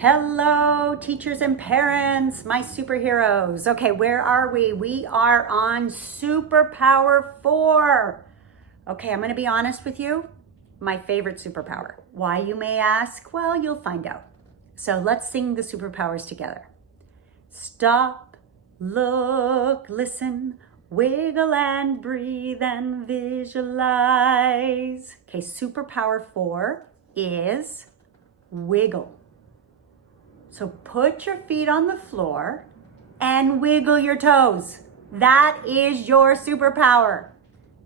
Hello, teachers and parents, my superheroes. Okay, where are we? We are on superpower 4. Okay, I'm going to be honest with you. My favorite superpower. Why, you may ask? Well, you'll find out. So let's sing the superpowers together. Stop, look, listen, wiggle and breathe and visualize. Okay, superpower 4 is wiggle. So put your feet on the floor and wiggle your toes. That is your superpower.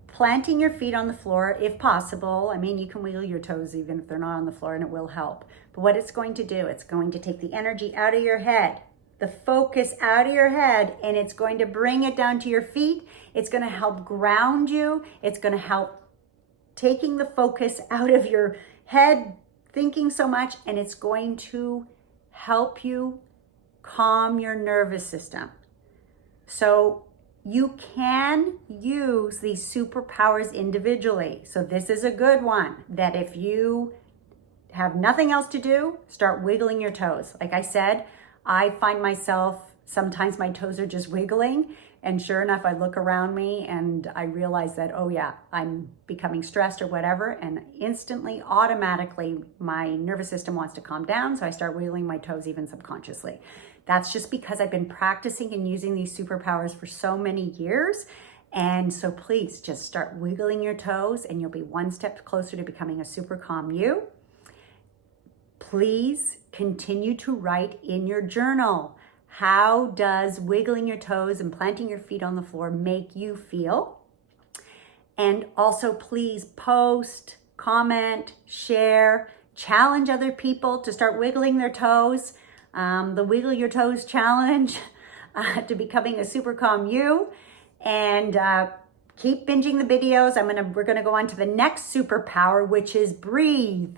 Planting your feet on the floor if possible. I mean, you can wiggle your toes even if they're not on the floor and it will help. But what it's going to do, it's going to take the energy out of your head, the focus out of your head, and it's going to bring it down to your feet. It's going to help ground you. It's going to help taking the focus out of your head, thinking so much, and it's going to help you calm your nervous system. So you can use these superpowers individually. So this is a good one that if you have nothing else to do, start wiggling your toes. Like I said, I find myself, sometimes my toes are just wiggling, and sure enough, I look around me and I realize that, oh yeah, I'm becoming stressed or whatever, and instantly, automatically, my nervous system wants to calm down, so I start wiggling my toes even subconsciously. That's just because I've been practicing and using these superpowers for so many years, and so please just start wiggling your toes and you'll be one step closer to becoming a super calm you. Please continue to write in your journal. How does wiggling your toes and planting your feet on the floor make you feel? And also please post, comment, share, challenge other people to start wiggling their toes. The Wiggle Your Toes Challenge to becoming a super calm you. And keep binging the videos. We're gonna go on to the next superpower, which is breathe.